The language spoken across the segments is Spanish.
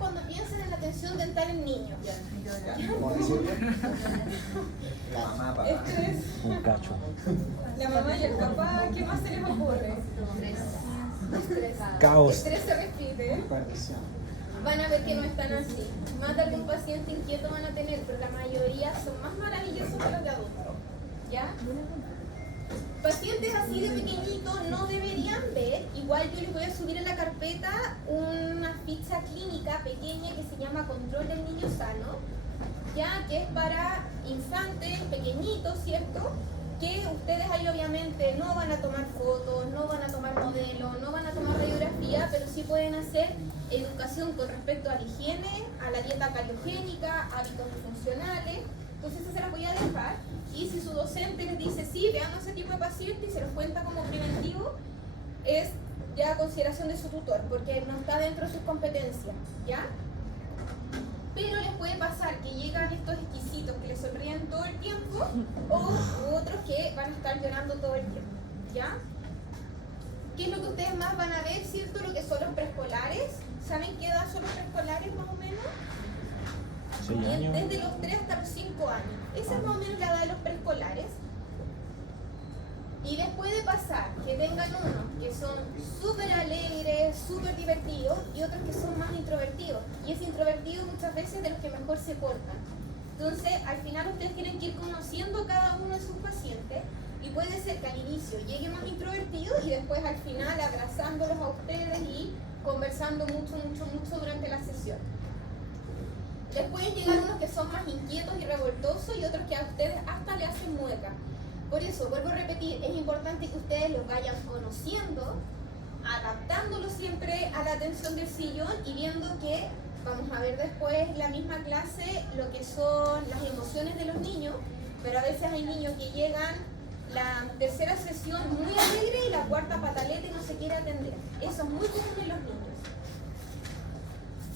cuando piensen en la atención dental en niños. Estrés. Un cacho. La mamá y el papá, ¿qué más se les ocurre? Estrés. Caos. Estrés se repite. Van a ver que no están así. Más de algún paciente inquieto van a tener, pero la mayoría son más maravillosos que los de adultos. ¿Ya? Pacientes así de pequeñitos no deberían ver. Igual yo les voy a subir en la carpeta una ficha clínica pequeña que se llama Control del Niño Sano, ya que es para infantes pequeñitos, ¿cierto? Que ustedes ahí obviamente no van a tomar fotos, no van a tomar modelos, no van a tomar radiografía, pero sí pueden hacer educación con respecto a la higiene, a la dieta caliogénica, hábitos funcionales. Entonces eso se las voy a dejar, y si su docente les dice sí, vean ese tipo de paciente y se los cuenta como preventivo, es ya consideración de su tutor, porque no está dentro de sus competencias, ¿ya? Pero les puede pasar que llegan estos exquisitos que les sonríen todo el tiempo, o otros que van a estar llorando todo el tiempo, ¿ya? ¿Qué es lo que ustedes más van a ver, cierto? Lo que son los preescolares. ¿Saben qué edad son los preescolares más o menos? Desde los 3 hasta los 5 años. Esa es más o menos la edad de los preescolares. Y les puede pasar que tengan unos que son súper alegres, súper divertidos, y otros que son más introvertidos. Y ese introvertido muchas veces de los que mejor se portan. Entonces, al final ustedes tienen que ir conociendo cada uno de sus pacientes, y puede ser que al inicio llegue más introvertido y después al final abrazándolos a ustedes y conversando mucho durante la sesión. Les pueden llegar unos que son más inquietos y revoltosos, y otros que a ustedes hasta le hacen mueca. Por eso, vuelvo a repetir, es importante que ustedes los vayan conociendo, adaptándolos siempre a la atención del sillón y viendo que, vamos a ver después en la misma clase, lo que son las emociones de los niños, pero a veces hay niños que llegan la tercera sesión muy alegre y la cuarta pataleta y no se quiere atender. Eso es muy común en los niños.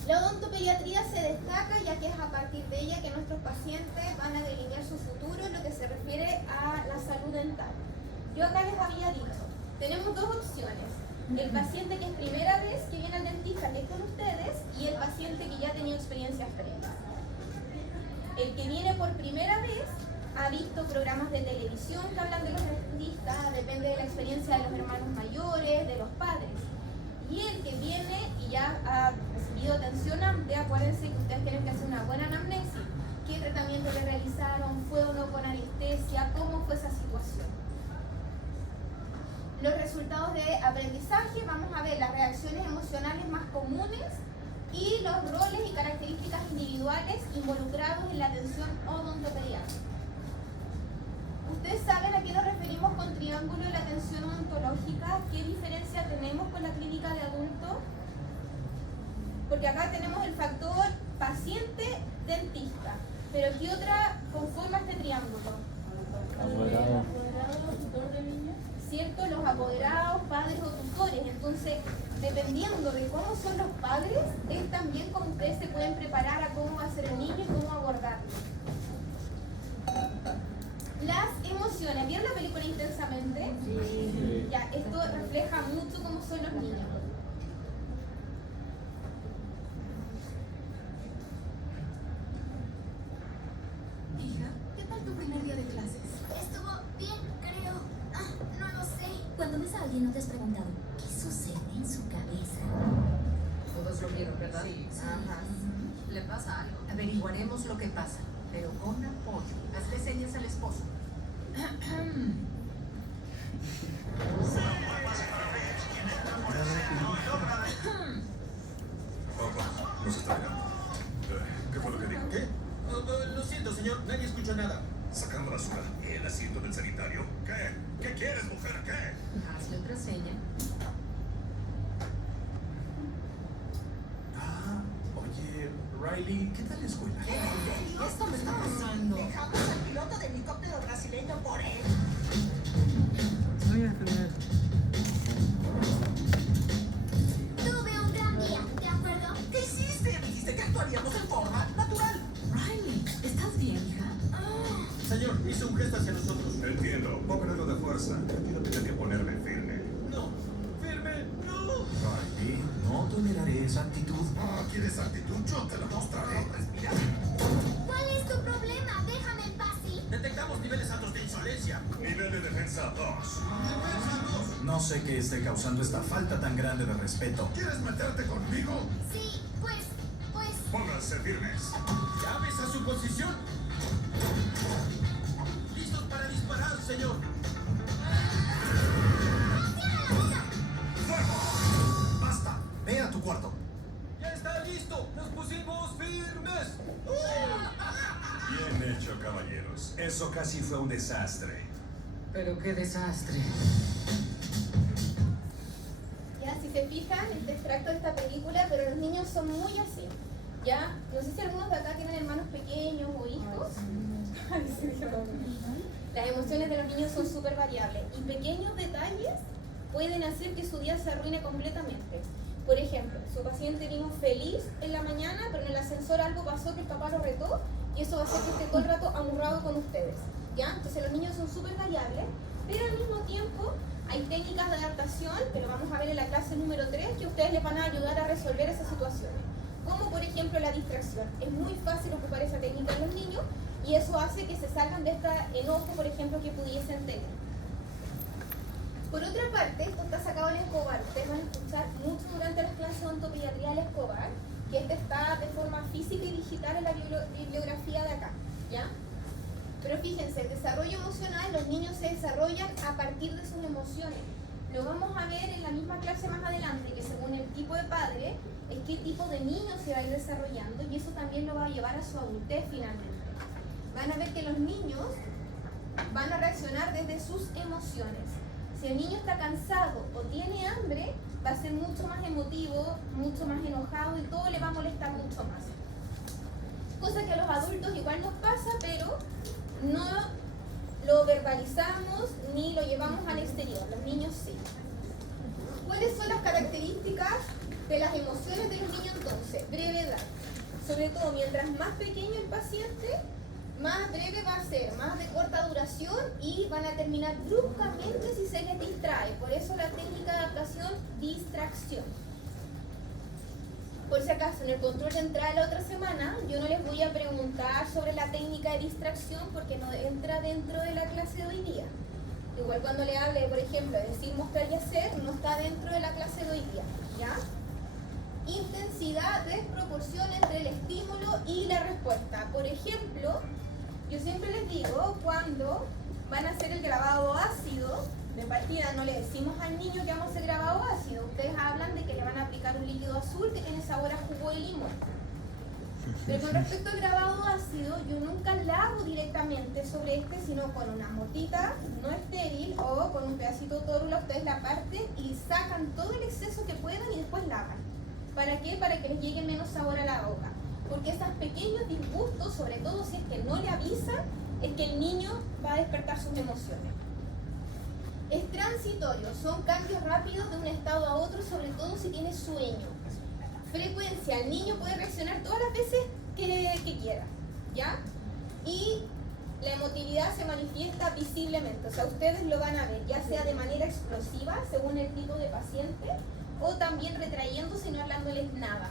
La odontopediatría se destaca ya que es a partir de ella que nuestros pacientes van a delinear su futuro en lo que se refiere a la salud dental. Yo acá les había dicho, tenemos dos opciones. El paciente que es primera vez que viene al dentista, que es con ustedes, y el paciente que ya ha tenido experiencias previas. El que viene por primera vez ha visto programas de televisión que hablan de los dentistas, depende de la experiencia de los hermanos mayores, de los padres. Y el que viene y ya ha recibido atención amplia, acuérdense que ustedes tienen que hacer una buena anamnesis. ¿Qué tratamiento le realizaron? ¿Fue o no con anestesia? ¿Cómo fue esa situación? Los resultados de aprendizaje, vamos a ver las reacciones emocionales más comunes y los roles y características individuales involucrados en la atención odontopediátrica. ¿Ustedes saben a qué nos referimos con triángulo de la atención odontológica? ¿Qué diferencia tenemos con la clínica de adultos? Porque acá tenemos el factor paciente-dentista. Pero ¿qué otra conforma este triángulo? Apoderado. Tutor de niños. ¿Cierto? Los apoderados, padres o tutores. Entonces, dependiendo de cómo son los padres, es también cómo ustedes se pueden preparar a cómo va a ser el niño y cómo abordarlo. Las emociones, ¿vieron la película Intensamente? Sí. Ya, esto refleja mucho cómo son los niños. Hija, ¿qué tal tu primer día de clases? Estuvo bien, creo. No lo sé. Cuando ves a alguien, ¿no te has preguntado qué sucede en su cabeza? Todos lo vieron, ¿verdad? Sí. Ajá. Le pasa algo. Averiguaremos lo que pasa, pero con apoyo. Hazle señas al esposo. Nos está mirando. ¿Qué fue lo que dijo? ¿Qué? Lo siento, señor. Nadie escuchó nada. ¿Sacando basura y el asiento del sanitario? ¿Qué? ¿Qué quieres, mujer? ¿Qué? Hazle otra seña. Oye, Riley, ¿qué tal la escuela? Esto me está pasando. Dejamos al piloto de helicóptero brasileño por él. Voy a tener. Tuve un gran día, ¿de acuerdo? ¿Qué hiciste? Dijiste que actuaríamos en forma natural. Riley, ¿estás bien, hija? Señor, hizo un gesto hacia nosotros. Entiendo. Poco de fuerza. Entiendo que tengo que ponerme firme. No. Firme, no. Riley, no toleraré esa actitud. ¿Quieres actitud? Yo te la mostraré. Respira. ¿Cuál es tu problema? Déjame en paz, ¿sí? Detectamos niveles altos de insolencia. Nivel de defensa 2. No sé qué esté causando esta falta tan grande de respeto. ¿Quieres meterte conmigo? Sí, pues... Pónganse firmes. Llaves a su posición. Listos para disparar, señor. ¡Fuego! ¡Basta! Ve a tu cuarto. ¡Ya está listo! ¡Nos pusimos firmes! Bien hecho, caballeros. Eso casi fue un desastre. Pero qué desastre. Ya, si se fijan, este extracto de esta película, pero los niños son muy así. Ya, no sé si algunos de acá tienen hermanos pequeños o hijos. Ay, sí, qué bueno. Las emociones de los niños son súper variables y pequeños detalles pueden hacer que su día se arruine completamente. Por ejemplo, su paciente vino feliz en la mañana, pero en el ascensor algo pasó que el papá lo retó y eso va a hacer que esté todo el rato amurrado con ustedes. ¿Ya? Entonces los niños son súper variables, pero al mismo tiempo hay técnicas de adaptación, que lo vamos a ver en la clase número 3, que ustedes les van a ayudar a resolver esas situaciones. Como por ejemplo la distracción. Es muy fácil ocupar esa técnica en los niños y eso hace que se salgan de este enojo, por ejemplo, que pudiesen tener. Por otra parte, esto está sacado en Escobar. Ustedes van a escuchar mucho durante las clases de ontopediatría del Escobar, que este está de forma física y digital en la bibliografía de acá, ¿ya? Pero fíjense, el desarrollo emocional, los niños se desarrollan a partir de sus emociones. Lo vamos a ver en la misma clase más adelante, que según el tipo de padre, es qué tipo de niño se va a ir desarrollando y eso también lo va a llevar a su adultez finalmente. Van a ver que los niños van a reaccionar desde sus emociones. Si el niño está cansado o tiene hambre, va a ser mucho más emotivo, mucho más enojado y todo le va a molestar mucho más. Cosa que a los adultos igual nos pasa, pero no lo verbalizamos ni lo llevamos al exterior. Los niños sí. ¿Cuáles son las características de las emociones de los niños entonces? Brevedad. Sobre todo, mientras más pequeño el paciente, más breve va a ser, más de corta duración y van a terminar bruscamente si se les distrae. Por eso la técnica de adaptación, distracción. Por si acaso, en el control de entrada de la otra semana, yo no les voy a preguntar sobre la técnica de distracción porque no entra dentro de la clase de hoy día. Igual cuando le hable, por ejemplo, de decir, mostrar y hacer, no está dentro de la clase de hoy día, ¿ya? Intensidad, desproporción entre el estímulo y la respuesta. Por ejemplo, yo siempre les digo, cuando van a hacer el grabado ácido, de partida no le decimos al niño que vamos a hacer grabado ácido. Ustedes hablan de que le van a aplicar un líquido azul que tiene sabor a jugo de limón. Pero con respecto al grabado ácido, yo nunca la hago directamente sobre sino con una motita no estéril o con un pedacito de tórula. Ustedes la parten y sacan todo el exceso que puedan y después lavan. ¿Para qué? Para que les llegue menos sabor a la boca. Porque esos pequeños disgustos, sobre todo si es que no le avisan, es que el niño va a despertar sus emociones. Es transitorio, son cambios rápidos de un estado a otro, sobre todo si tiene sueño. Frecuencia, el niño puede reaccionar todas las veces que quiera, ¿ya? Y la emotividad se manifiesta visiblemente, o sea, ustedes lo van a ver, ya sea de manera explosiva, según el tipo de paciente, o también retrayéndose y no hablándoles nada.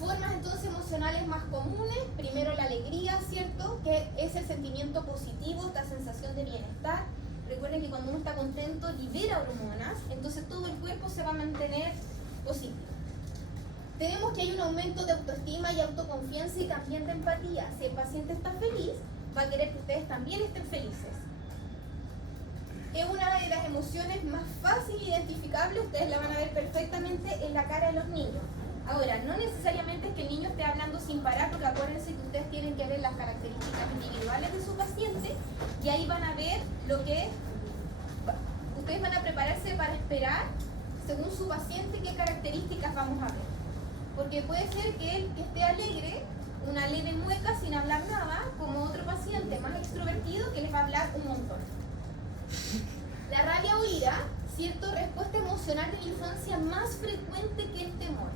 Formas entonces emocionales más comunes, primero la alegría, ¿cierto? Que es el sentimiento positivo, esta sensación de bienestar. Recuerden que cuando uno está contento libera hormonas, entonces todo el cuerpo se va a mantener positivo. Tenemos que hay un aumento de autoestima y autoconfianza y también de empatía. Si el paciente está feliz, va a querer que ustedes también estén felices. Es una de las emociones más fácil identificables, ustedes la van a ver perfectamente en la cara de los niños. Ahora, no necesariamente es que el niño esté hablando sin parar, porque acuérdense que ustedes tienen que ver las características individuales de su paciente y ahí van a ver lo que ustedes van a prepararse para esperar según su paciente qué características vamos a ver. Porque puede ser que él que esté alegre, una leve mueca sin hablar nada, como otro paciente más extrovertido que les va a hablar un montón. La rabia o ira, ¿cierto? Respuesta emocional de la infancia más frecuente que el temor.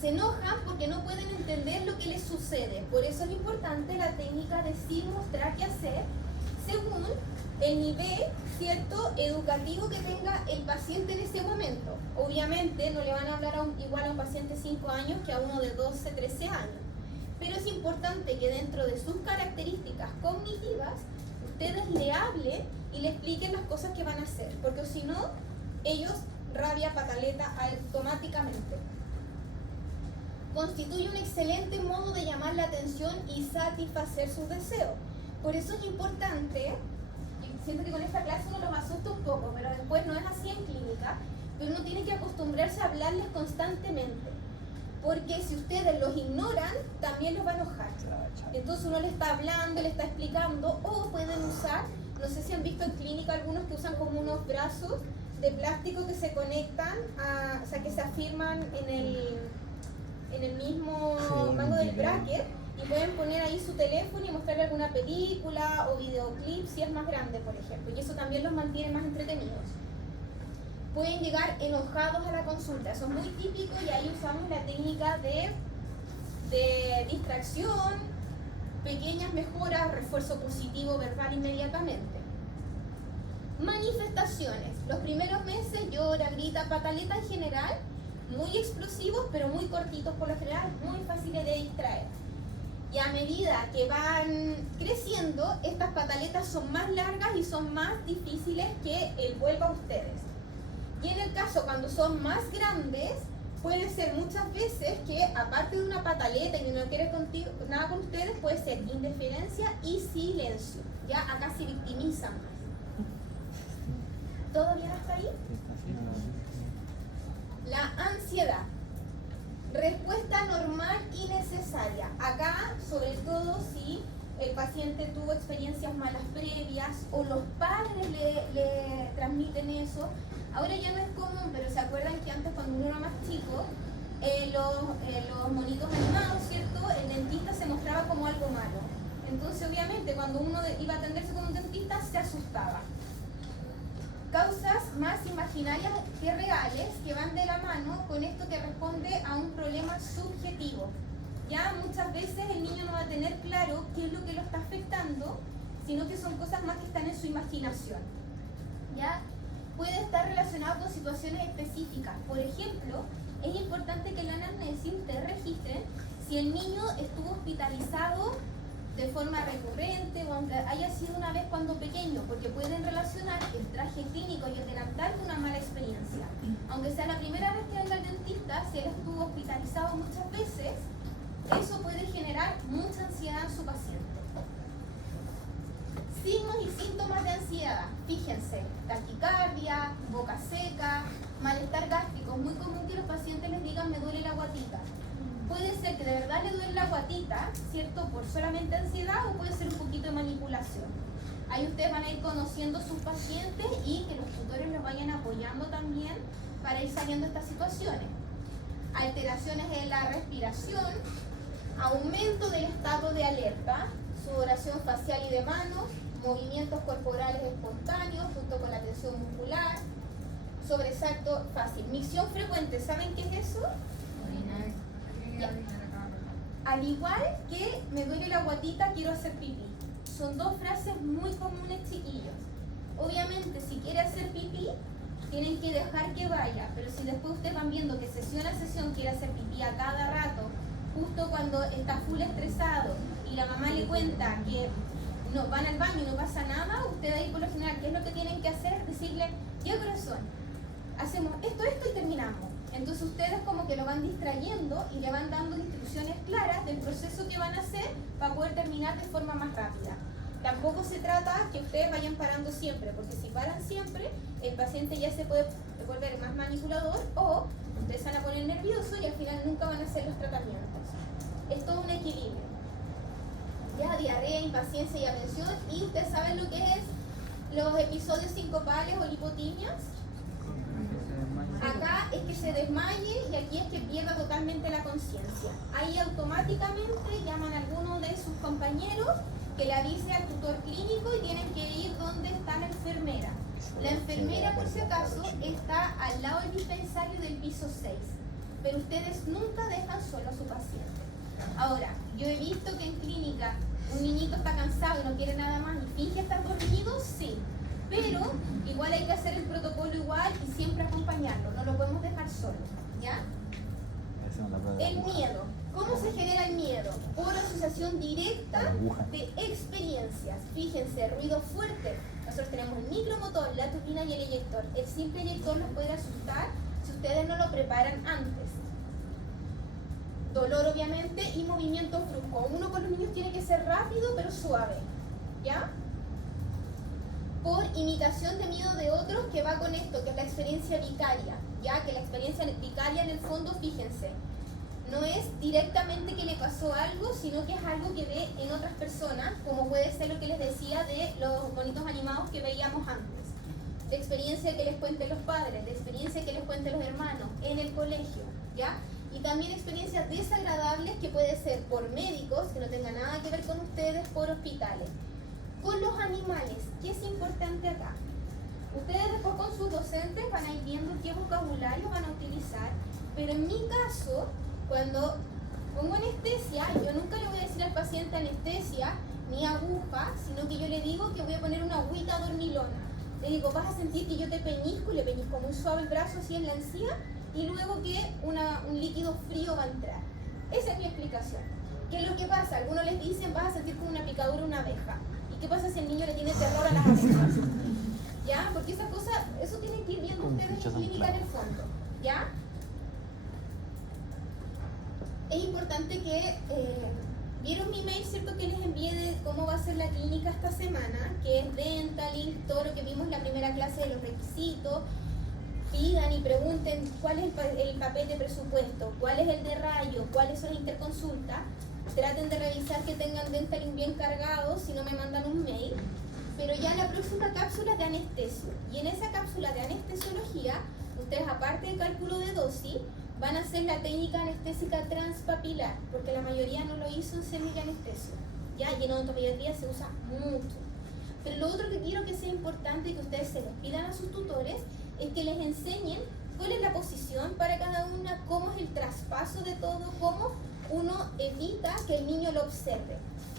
Se enojan porque no pueden entender lo que les sucede. Por eso es importante la técnica decir, mostrar y hacer según el nivel, ¿cierto?, educativo que tenga el paciente en ese momento. Obviamente no le van a hablar igual a un paciente de 5 años que a uno de 12, 13 años. Pero es importante que dentro de sus características cognitivas, ustedes le hablen y le expliquen las cosas que van a hacer. Porque si no, ellos rabia, pataleta automáticamente. Constituye un excelente modo de llamar la atención y satisfacer sus deseos. Por eso es importante, y siento que con esta clase uno los asusta un poco, pero después no es así en clínica, pero uno tiene que acostumbrarse a hablarles constantemente. Porque si ustedes los ignoran, también los va a enojar. Entonces uno le está hablando, le está explicando, o pueden usar, no sé si han visto en clínica algunos que usan como unos brazos de plástico que se conectan, o sea, que se afirman en el mismo mango del bracket, y pueden poner ahí su teléfono y mostrarle alguna película o videoclip si es más grande, por ejemplo, y eso también los mantiene más entretenidos. Pueden llegar enojados a la consulta, eso es muy típico, y ahí usamos la técnica de distracción, pequeñas mejoras, refuerzo positivo verbal inmediatamente. Manifestaciones. Los primeros meses llora, grita, pataleta en general, muy explosivos pero muy cortitos por lo general, muy fáciles de distraer. Y a medida que van creciendo, estas pataletas son más largas y son más difíciles que el vuelva a ustedes. Y en el caso cuando son más grandes, puede ser muchas veces que aparte de una pataleta y no quiere nada con ustedes, puede ser indiferencia y silencio. Ya acá se victimizan más. ¿Todo bien hasta ahí? La ansiedad. Respuesta normal y necesaria. Acá, sobre todo si el paciente tuvo experiencias malas previas o los padres le transmiten eso. Ahora ya no es común, pero ¿se acuerdan que antes cuando uno era más chico, los monitos animados, ¿cierto? El dentista se mostraba como algo malo. Entonces, obviamente, cuando uno iba a atenderse con un dentista, se asustaba. Causas más imaginarias que reales que van de la mano con esto que responde a un problema subjetivo. Ya muchas veces el niño no va a tener claro qué es lo que lo está afectando, sino que son cosas más que están en su imaginación. Ya puede estar relacionado con situaciones específicas. Por ejemplo, es importante que en la anamnesis ustedes registren si el niño estuvo hospitalizado de forma recurrente o aunque haya sido una vez cuando pequeño, porque pueden relacionar el traje clínico y el delantal con una mala experiencia. Aunque sea la primera vez que venga al dentista, si él estuvo hospitalizado muchas veces, eso puede generar mucha ansiedad en su paciente. Signos y síntomas de ansiedad. Fíjense, taquicardia, boca seca, malestar gástrico. Es muy común que los pacientes les digan me duele la guatita. Puede ser que de verdad le duele la guatita, ¿cierto? Por solamente ansiedad, o puede ser un poquito de manipulación. Ahí ustedes van a ir conociendo sus pacientes y que los tutores los vayan apoyando también para ir saliendo de estas situaciones. Alteraciones en la respiración, aumento del estado de alerta, sudoración facial y de manos, movimientos corporales espontáneos junto con la tensión muscular, sobresalto fácil. Micción frecuente, ¿saben qué es eso? Ya. Al igual que me duele la guatita, quiero hacer pipí. Son dos frases muy comunes, chiquillos. Obviamente, si quiere hacer pipí, tienen que dejar que vaya, pero si después ustedes van viendo que sesión a sesión quiere hacer pipí a cada rato, justo cuando está full estresado y la mamá le cuenta que no van al baño y no pasa nada, ustedes ahí por lo general, ¿qué es lo que tienen que hacer? Decirle, ya corazón, hacemos esto y terminamos. Entonces ustedes como que lo van distrayendo y le van dando instrucciones claras del proceso que van a hacer para poder terminar de forma más rápida. Tampoco se trata que ustedes vayan parando siempre, porque si paran siempre, el paciente ya se puede volver más manipulador o ustedes van a poner nervioso y al final nunca van a hacer los tratamientos. Es todo un equilibrio. Ya, diarrea, impaciencia y atención. Y ustedes saben lo que es los episodios sincopales o lipotimias. Acá es que se desmaye y aquí es que pierda totalmente la conciencia. Ahí automáticamente llaman a alguno de sus compañeros que le avise al tutor clínico y tienen que ir donde está la enfermera. La enfermera, por si acaso, está al lado del dispensario del piso 6, pero ustedes nunca dejan solo a su paciente. Ahora, yo he visto que en clínica un niñito está cansado y no quiere nada más y finge estar dormido, sí. Pero igual hay que hacer el protocolo igual y siempre acompañarlo, no lo podemos dejar solo, ¿ya? Esa es la prueba de El aguja. miedo. ¿Cómo se genera el miedo? Por asociación directa Aguja. de experiencias. Fíjense, ruido fuerte. Nosotros tenemos el micromotor, la turbina y el eyector. El simple eyector los puede asustar si ustedes no lo preparan antes. Dolor obviamente y movimiento brusco. Uno con los niños tiene que ser rápido pero suave, ¿ya? Por imitación de miedo de otros, que va con esto, que es la experiencia vicaria, ¿ya? Que la experiencia vicaria en el fondo, fíjense, no es directamente que le pasó algo, sino que es algo que ve en otras personas, como puede ser lo que les decía de los bonitos animados que veíamos antes. De experiencia que les cuenten los padres, de experiencia que les cuenten los hermanos, en el colegio, ¿ya? Y también experiencias desagradables que puede ser por médicos, que no tengan nada que ver con ustedes, por hospitales. Con los animales, ¿qué es importante acá? Ustedes después con sus docentes van a ir viendo qué vocabulario van a utilizar, pero en mi caso, cuando pongo anestesia, yo nunca le voy a decir al paciente anestesia ni aguja, sino que yo le digo que voy a poner una agüita dormilona. Le digo, vas a sentir que yo te peñisco y le peñisco muy suave el brazo así en la encía y luego que un líquido frío va a entrar. Esa es mi explicación. ¿Qué es lo que pasa? Algunos les dicen, vas a sentir como una picadura una abeja. ¿Y qué pasa si el niño le tiene terror a las abejas? ¿Ya? Porque esas cosas, eso tienen que ir viendo ustedes en clínica en el fondo. ¿Ya? Es importante que vieron mi mail, ¿cierto? Que les envié de cómo va a ser la clínica esta semana, que es Dentalink, todo lo que vimos en la primera clase de los requisitos. Pidan y pregunten cuál es el papel de presupuesto, cuál es el de rayo, cuáles son las interconsultas. Traten de revisar que tengan Dentalink bien cargados, si no me mandan un mail. Pero ya la próxima cápsula es de anestesio. Y en esa cápsula de anestesiología, ustedes aparte de cálculo de dosis, van a hacer la técnica anestésica transpapilar, porque la mayoría no lo hizo en semianestesio. Ya, y en odontopediatría se usa mucho. Pero lo otro que quiero que sea importante y que ustedes se les pidan a sus tutores es que les enseñen cuál es la posición para cada una, cómo es el traspaso de todo, cómo uno evita que el niño lo observe.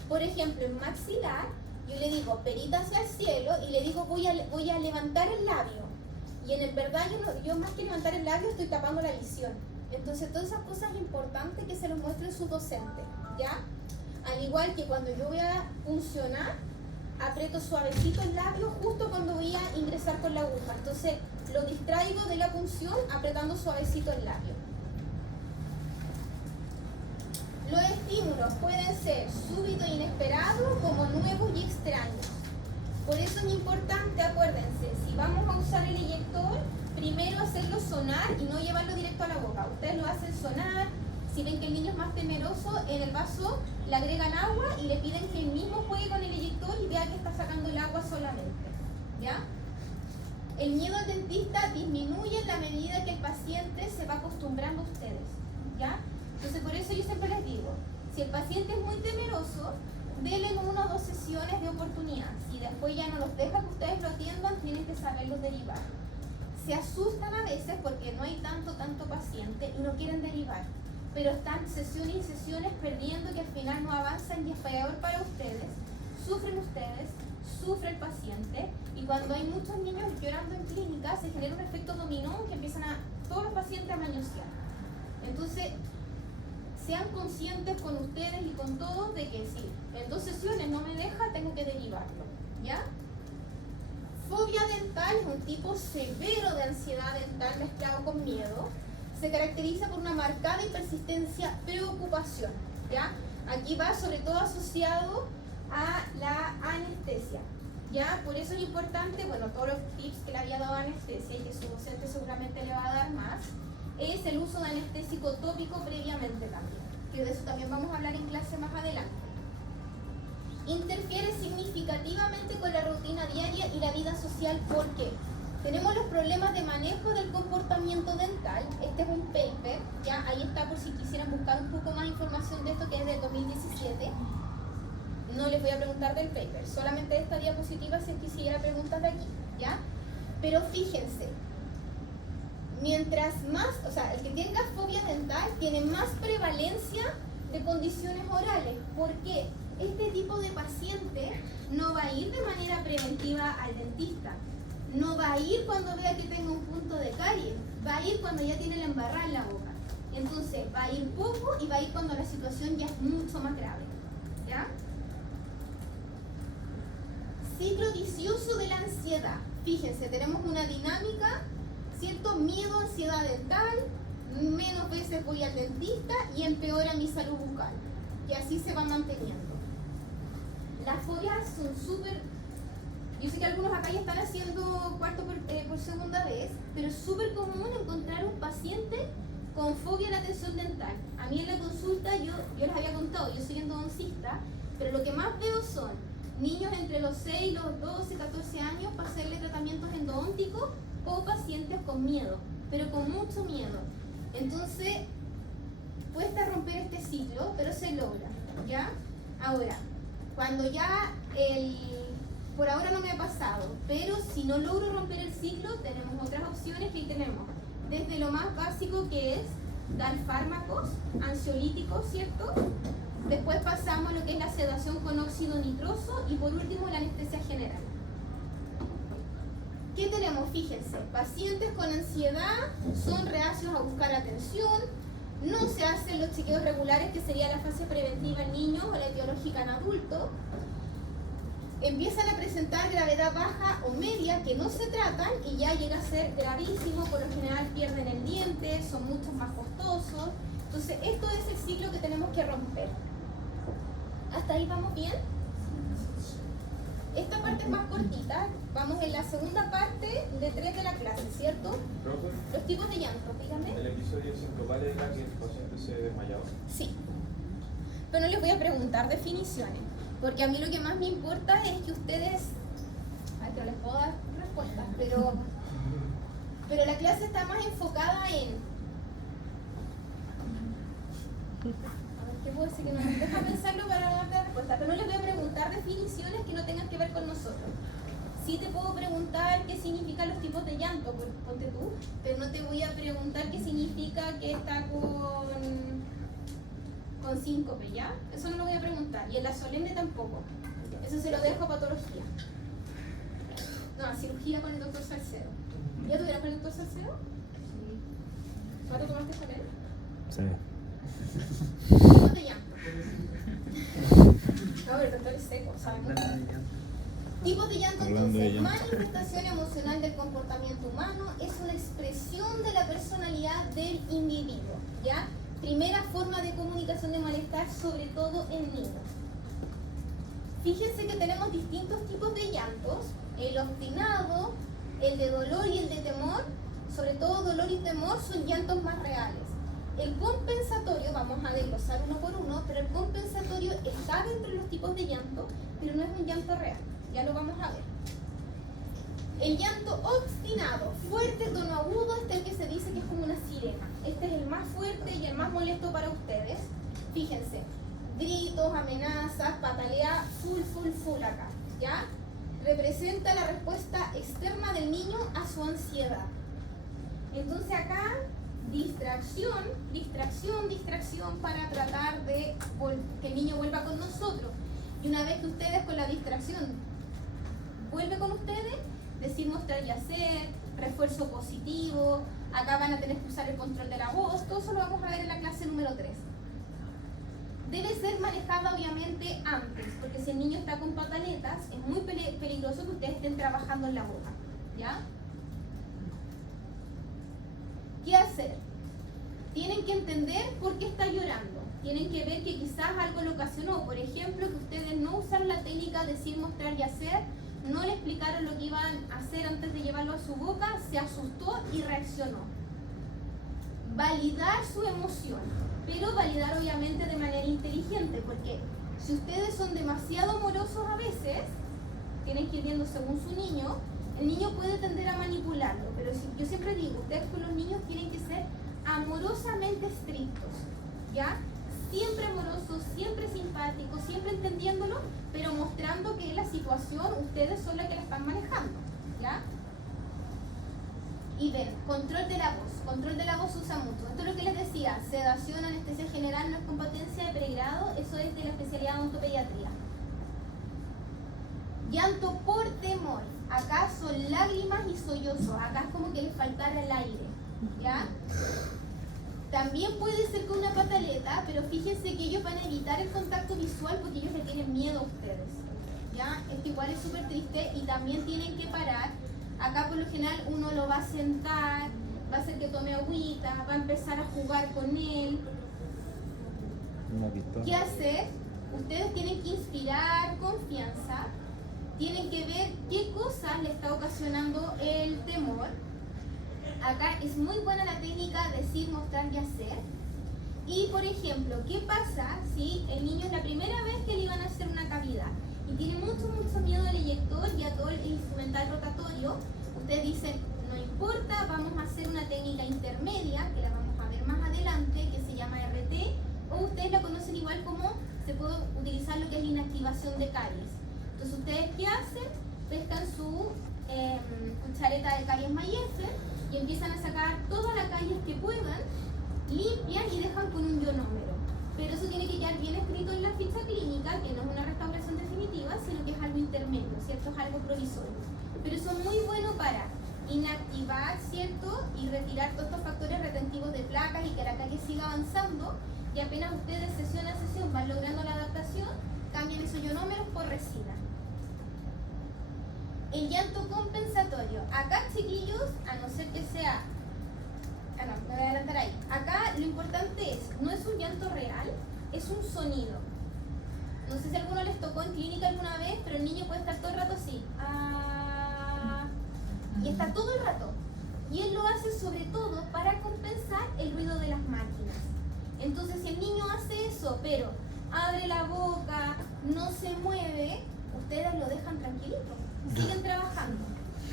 Por ejemplo, en maxilar, yo le digo perita hacia el cielo y le digo voy a levantar el labio. Y en verdad yo más que levantar el labio estoy tapando la visión. Entonces todas esas cosas es importante que se los muestren sus docentes, ¿ya? Al igual que cuando yo voy a funcionar, aprieto suavecito el labio justo cuando voy a ingresar con la aguja. Entonces lo distraigo de la punción apretando suavecito el labio. Los estímulos pueden ser súbitos e inesperados como nuevos y extraños. Por eso es importante, acuérdense, si vamos a usar el eyector, primero hacerlo sonar y no llevarlo directo a la boca. Ustedes lo hacen sonar, si ven que el niño es más temeroso, en el vaso le agregan agua y le piden que él mismo juegue con el eyector y vea que está sacando el agua solamente, ¿ya? El miedo al dentista disminuye en la medida que el paciente se va acostumbrando a ustedes, ¿ya? Entonces por eso yo siempre les digo, si el paciente es muy temeroso, denle 1 o 2 sesiones de oportunidad. Si después ya no los deja que ustedes lo atiendan, tienen que saberlos derivar. Se asustan a veces porque no hay tanto paciente y no quieren derivar, pero están sesiones y sesiones perdiendo que al final no avanzan y es peor para ustedes. Sufren ustedes, sufre el paciente y cuando hay muchos niños llorando en clínica se genera un efecto dominó que empiezan a todos los pacientes a manosear. Entonces, sean conscientes con ustedes y con todos de que si en 2 sesiones no me deja, tengo que derivarlo, ¿ya? Fobia dental es un tipo severo de ansiedad dental mezclado con miedo. Se caracteriza por una marcada y persistente preocupación, ¿ya? Aquí va sobre todo asociado a la anestesia, ¿ya? Por eso es importante, bueno, todos los tips que le había dado anestesia y que su docente seguramente le va a dar más, es el uso de anestésico tópico previamente también, que de eso también vamos a hablar en clase más adelante. Interfiere significativamente con la rutina diaria y la vida social. ¿Por qué? Tenemos los problemas de manejo del comportamiento dental. Este es un paper, ya ahí está por si quisieran buscar un poco más información de esto, que es de 2017. No les voy a preguntar del paper, solamente de esta diapositiva si quisiera preguntas de aquí, ¿ya? Pero fíjense, mientras más, o sea, el que tenga fobia dental tiene más prevalencia de condiciones orales. ¿Por qué? Este tipo de paciente no va a ir de manera preventiva al dentista. No va a ir cuando vea que tenga un punto de caries. Va a ir cuando ya tiene la embarrada en la boca. Entonces, va a ir poco y va a ir cuando la situación ya es mucho más grave. ¿Ya? Ciclo vicioso de la ansiedad. Fíjense, tenemos una dinámica, ¿cierto? Miedo, ansiedad dental, menos veces voy al dentista y empeora mi salud bucal. Y así se va manteniendo. Las fobias son súper... Yo sé que algunos acá ya están haciendo cuarto por segunda vez, pero es súper común encontrar un paciente con fobia a la atención dental. A mí en la consulta, yo les había contado, yo soy endodoncista, pero lo que más veo son niños entre los 6, los 12, 14 años para hacerle tratamientos endodónticos o pacientes con miedo, pero con mucho miedo. Entonces, cuesta romper este ciclo, pero se logra, ¿ya? Ahora, cuando ya por ahora no me ha pasado, pero si no logro romper el ciclo, tenemos otras opciones que ahí tenemos. Desde lo más básico que es dar fármacos ansiolíticos, ¿cierto? Después pasamos a lo que es la sedación con óxido nitroso y por último la anestesia general. ¿Qué tenemos? Fíjense, pacientes con ansiedad son reacios a buscar atención, no se hacen los chequeos regulares, que sería la fase preventiva en niños o la etiológica en adultos. Empiezan a presentar gravedad baja o media que no se tratan y ya llega a ser gravísimo, por lo general pierden el diente, son mucho más costosos. Entonces esto es el ciclo que tenemos que romper. ¿Hasta ahí vamos bien? Esta parte es más cortita, vamos en la segunda parte de 3 de la clase, ¿cierto? Profe, Los tipos de llanto, dígame. ¿el episodio sincopal era que el paciente se desmayaba? Sí, pero no les voy a preguntar definiciones, porque a mí lo que más me importa es que ustedes, ay, que no les puedo dar respuestas, pero la clase está más enfocada en, a ver, ¿qué puedo decir? Que no me deja pensarlo para no darte respuesta, pero no les voy a preguntar definiciones que no tengan que ver con nosotros. Sí te puedo preguntar qué significan los tipos de llanto, ponte tú, pero no te voy a preguntar qué significa que está con síncope, ¿ya? Eso no lo voy a preguntar. Y en la solemne tampoco. Eso se lo dejo a patología. No, a cirugía con el doctor Salcedo. ¿Ya tuvieron con el doctor Salcedo? Sí. ¿Cuánto tomaste con él? Sí. Tipos de llanto. No, el doctor es seco, sabe mucho. Tipos de llanto, entonces, manifestación emocional del comportamiento humano es una expresión de la personalidad del individuo, ¿ya? Primera forma de comunicación de malestar, sobre todo en niños. Fíjense que tenemos distintos tipos de llantos, el obstinado, el de dolor y el de temor, sobre todo dolor y temor son llantos más reales. El compensatorio, vamos a desglosar uno por uno, pero el compensatorio está dentro de los tipos de llanto, pero no es un llanto real. Ya lo vamos a ver. El llanto obstinado, fuerte, tono agudo, este es el que se dice que es como una sirena. Este es el más fuerte y el más molesto para ustedes. Fíjense, gritos, amenazas, patalea, full acá, ¿ya? Representa la respuesta externa del niño a su ansiedad. Entonces acá, distracción para tratar de que el niño vuelva con nosotros. Y una vez que ustedes con la distracción vuelve con ustedes, decir, mostrar y hacer, refuerzo positivo, acá van a tener que usar el control de la voz, todo eso lo vamos a ver en la clase número 3. Debe ser manejada obviamente antes, porque si el niño está con pataletas, es muy peligroso que ustedes estén trabajando en la boca, ¿ya? ¿Qué hacer? Tienen que entender por qué está llorando. Tienen que ver que quizás algo le ocasionó. Por ejemplo, que ustedes no usaron la técnica de decir, mostrar y hacer, no le explicaron lo que iban a hacer antes de llevarlo a su boca, se asustó y reaccionó. Validar su emoción, pero validar obviamente de manera inteligente, porque si ustedes son demasiado amorosos a veces, tienen que ir viendo según su niño, el niño puede tender a manipularlo, pero yo siempre digo, ustedes con los niños tienen que ser amorosamente estrictos, ¿ya? Siempre amorosos, siempre simpáticos, siempre entendiéndolo, pero mostrando que la situación, ustedes son las que la están manejando, ¿ya? Y ven, control de la voz se usa mucho. Esto es lo que les decía, sedación, anestesia general. general no es competencia de pregrado, eso es de la especialidad de odontopediatría. Llanto por temor. Acá son lágrimas y sollozos. Acá es como que les faltara el aire. ¿Ya? También puede ser con una pataleta, pero fíjense que ellos van a evitar el contacto visual porque ellos le tienen miedo a ustedes. ¿Ya? Esto igual es súper triste y también tienen que parar. Acá por lo general uno lo va a sentar, va a hacer que tome agüita, va a empezar a jugar con él. ¿Qué hacer? Ustedes tienen que inspirar confianza, tienen que ver qué cosas le está ocasionando el temor. Acá es muy buena la técnica decir, mostrar y hacer. Y por ejemplo, ¿qué pasa si el niño es la primera vez que le van a hacer una cavidad y tiene mucho miedo al eyector y a todo el instrumental rotatorio? Ustedes dicen, no importa, vamos a hacer una técnica intermedia, que la vamos a ver más adelante, que se llama RT, o ustedes la conocen igual como se puede utilizar lo que es la inactivación de caries. Entonces, ¿ustedes qué hacen? Pescan su cuchareta de caries Mayefe y empiezan a sacar todas las caries que puedan, limpian y dejan con un ionómero. Pero eso tiene que quedar bien escrito en la ficha clínica, que no es una restauración definitiva, sino que es algo intermedio, ¿cierto? Es algo provisorio. Pero eso es muy bueno para inactivar, ¿cierto? Y retirar todos estos factores retentivos de placas y que la carie siga avanzando. Y apenas ustedes sesión a sesión van logrando la adaptación, cambian esos ionómeros por resina. El llanto compensatorio. Acá, chiquillos, a no ser que sea... Ah, no, me voy a adelantar ahí. Acá lo importante es, no es un llanto real, es un sonido. No sé si a alguno les tocó en clínica alguna vez, pero el niño puede estar todo el rato así. Y está todo el rato. Y él lo hace sobre todo para compensar el ruido de las máquinas. Entonces, si el niño hace eso, pero abre la boca, no se mueve, ustedes lo dejan tranquilito. Siguen trabajando.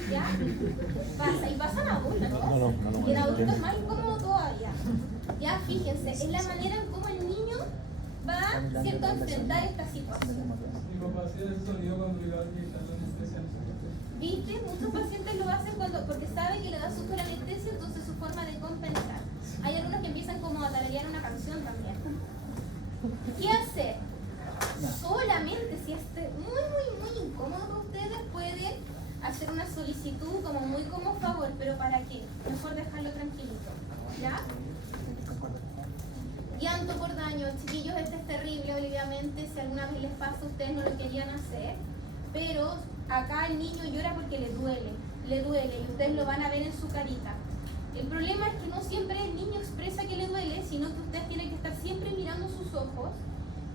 ¿Ya? Pasa, y pasan adultos. No, Y el adulto es más incómodo todavía. Ya, fíjense, es la manera en cómo el niño va, ¿cierto?, a enfrentar esta situación. Mi papá hacía ese sonido cuando iba a inyectar la anestesia. ¿Viste? Muchos pacientes lo hacen porque saben que le da susto la anestesia, entonces es su forma de compensar. Hay algunos que empiezan como a tararear una canción también. ¿Qué hacer? Solamente si es muy incómodo para ustedes, pueden hacer una solicitud como muy como favor, pero ¿para qué? Mejor dejarlo tranquilito. ¿Ya? Llanto por daño. Chiquillos, este es terrible, obviamente, si alguna vez les pasa, ustedes no lo querían hacer, pero acá el niño llora porque le duele, y ustedes lo van a ver en su carita. El problema es que no siempre el niño expresa que le duele, sino que ustedes tienen que estar siempre mirando sus ojos.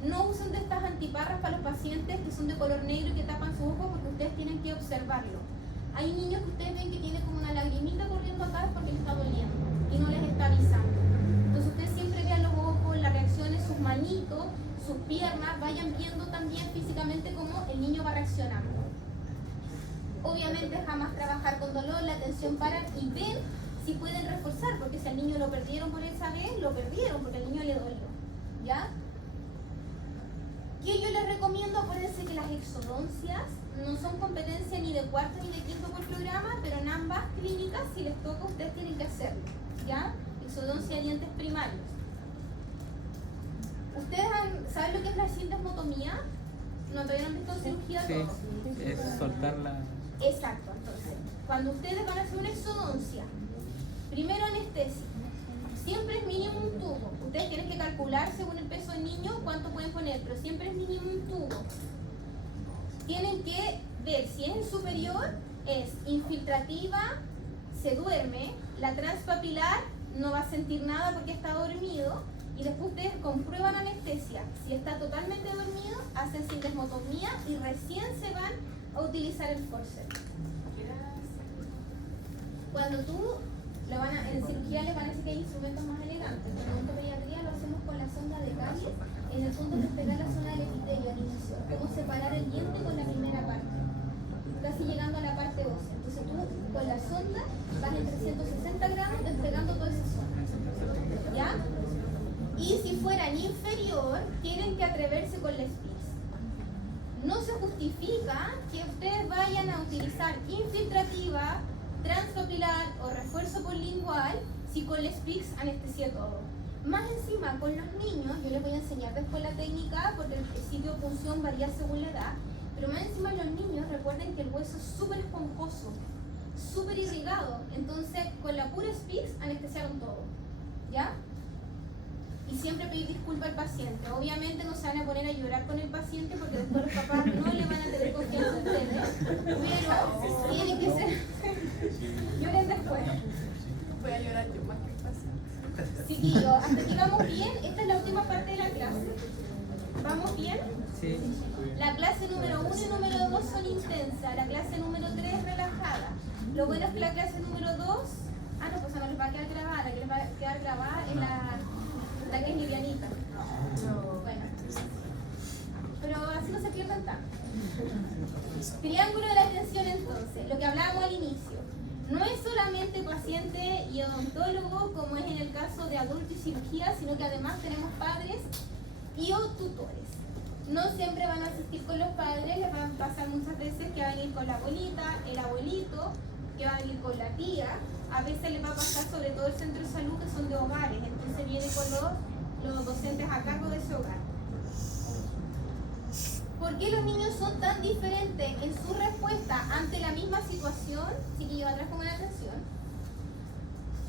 No usen de estas antiparras para los pacientes que son de color negro y que tapan sus ojos, porque ustedes tienen que observarlo. Hay niños que ustedes ven que tiene como una lagrimita corriendo acá porque le está doliendo y no les está avisando. Entonces ustedes siempre vean los ojos, las reacciones, sus manitos, sus piernas, vayan viendo también físicamente cómo el niño va reaccionando. Obviamente jamás trabajar con dolor, la atención para y ven si pueden reforzar, porque si al niño lo perdieron por esa vez, lo perdieron porque al niño le dolió. ¿Ya? ¿Qué yo les recomiendo? Acuérdense que las exodoncias no son competencia ni de cuarto ni de quinto por programa, pero en ambas clínicas, si les toca, ustedes tienen que hacerlo. ¿Ya? Exodoncia de dientes primarios. ¿Ustedes saben lo que es la sindesmotomía? ¿No todavía no han visto cirugía? Sí, Todos. es soltarla. Exacto, entonces, cuando ustedes van a hacer una exodoncia, primero anestesia, siempre es mínimo un tubo. Ustedes tienen que calcular según el peso del niño cuánto pueden poner, pero siempre es mínimo un tubo. Tienen que ver si es superior, es infiltrativa, se duerme, la transpapilar no va a sentir nada porque está dormido, y después ustedes comprueban anestesia. Si está totalmente dormido, hacen sindesmotomía y recién se van a utilizar el forceps. Cuando en cirugía les van a decir que hay instrumentos más elegantes. En odontopediatría lo hacemos con la sonda de caries, en el punto de despegar la zona del epitelio al inicio, como separar el diente con la primera parte, casi llegando a la parte ósea. Entonces tú con la sonda vas en 360 grados despegando toda esa zona. ¿Ya? Y si fueran inferior, tienen que atreverse con la SPICS. No se justifica que ustedes vayan a utilizar infiltrativa, transpapilar o refuerzo sublingual si con la SPICS anestesia todo. Más encima, con los niños, yo les voy a enseñar después la técnica porque el sitio de punción varía según la edad, pero más encima los niños recuerden que el hueso es súper esponjoso, súper irrigado, entonces con la pura Spix anestesiaron todo, ¿ya? Y siempre pedir disculpas al paciente. Obviamente no se van a poner a llorar con el paciente porque después los papás no le van a tener confianza a ustedes, pero tienen que ser... Lloren después. Voy a llorar yo más que el paciente. Chiquillos, hasta aquí vamos bien. Esta es la última parte de la clase. ¿Vamos bien? Sí. La clase número 1 y número 2 son intensas. La clase número 3 es relajada. Lo bueno es que la clase número 2... Ah, no, pues no les va a quedar grabada. La que les va a quedar grabada es la que es livianita. Bueno. Pero así no se pierdan tanto. Triángulo de la atención entonces. Lo que hablábamos al inicio. No es solamente paciente y odontólogo como es en el caso de adulto y cirugía, sino que además tenemos padres y o tutores. No siempre van a asistir con los padres, les van a pasar muchas veces que van a ir con la abuelita, el abuelito, que van a ir con la tía. A veces les va a pasar sobre todo el centro de salud que son de hogares, entonces viene con los docentes a cargo de ese hogar. ¿Por qué los niños son tan diferentes en su respuesta ante la misma situación? Chiquillos, atrás pongan atención.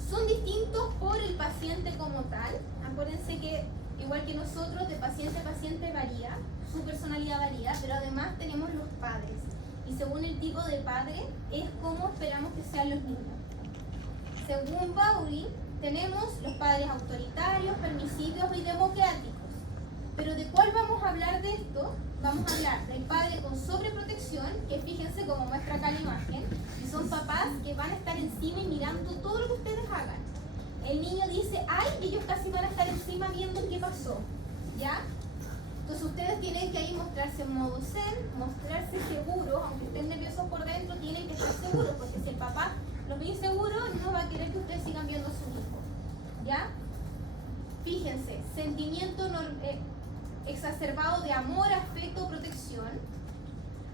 Son distintos por el paciente como tal. Acuérdense que igual que nosotros, de paciente a paciente varía, su personalidad varía, pero además tenemos los padres. Y según el tipo de padre, es como esperamos que sean los niños. Según Bowlby, tenemos los padres autoritarios, permisivos y democráticos. Pero ¿de cuál vamos a hablar de esto? Vamos a hablar del padre con sobreprotección, que fíjense como muestra acá la imagen, y son papás que van a estar encima y mirando todo lo que ustedes hagan. El niño dice, ay, y ellos casi van a estar encima viendo qué pasó, ¿ya? Entonces ustedes tienen que ahí mostrarse en modo zen, mostrarse seguros, aunque estén nerviosos por dentro, tienen que estar seguros, porque si el papá los ve inseguros, no va a querer que ustedes sigan viendo a su hijo, ¿ya? Fíjense, sentimiento exacerbado de amor, afecto, protección.